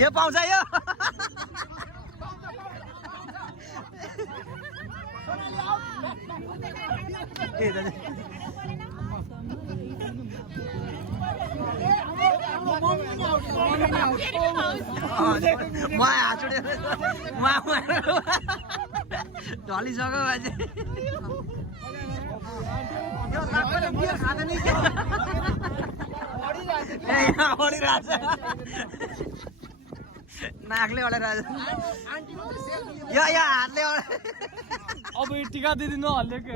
यो पाउँछ यो ए दाजु म हात ढलिसक्यो बाजे नाकले अडेर यो हातले अब टिका दिदिनु हल्लेको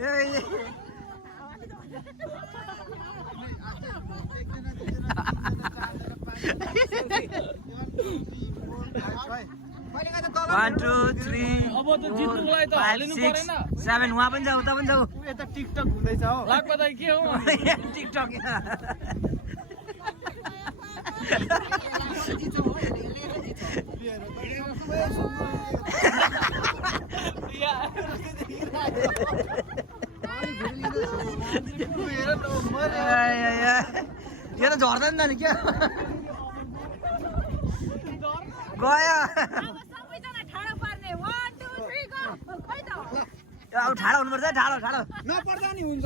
हेर One, two, three, अब त जित्नुको लागि त हालिनु परेन 7 वहाँ पनि जाऊ उता पनि जाऊ यता टिकटक हुँदैछ हो लाग बताइ के हो टिकटक यो त झर्दैन नि क्या गयो अब ठाडो हुनुपर्छ ठाडो ठाडो नपर्दा नि हुन्छ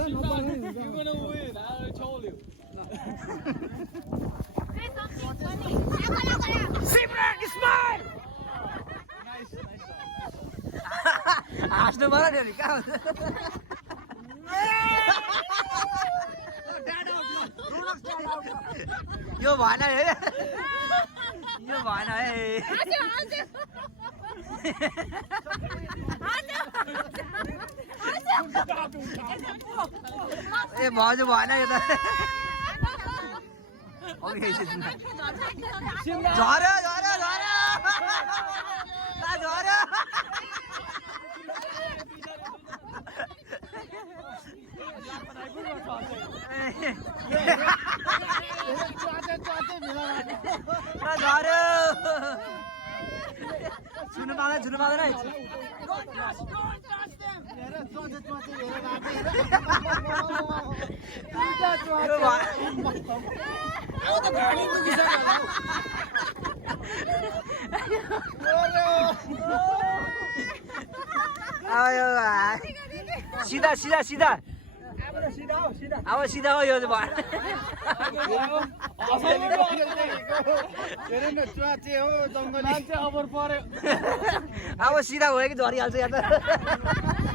हाँस्नु पर्यो नि कहाँ यो भएन है यो भएन है ए भाउजू भएन यो त झऱ्यो झऱ्यो झऱ्यो झऱ्यो झऱ्यो छुनु पाउँदैन सिधा सिधा सिधा अब सिधा हो यो अब सिधा भयो कि झरिहाल्छ यहाँ त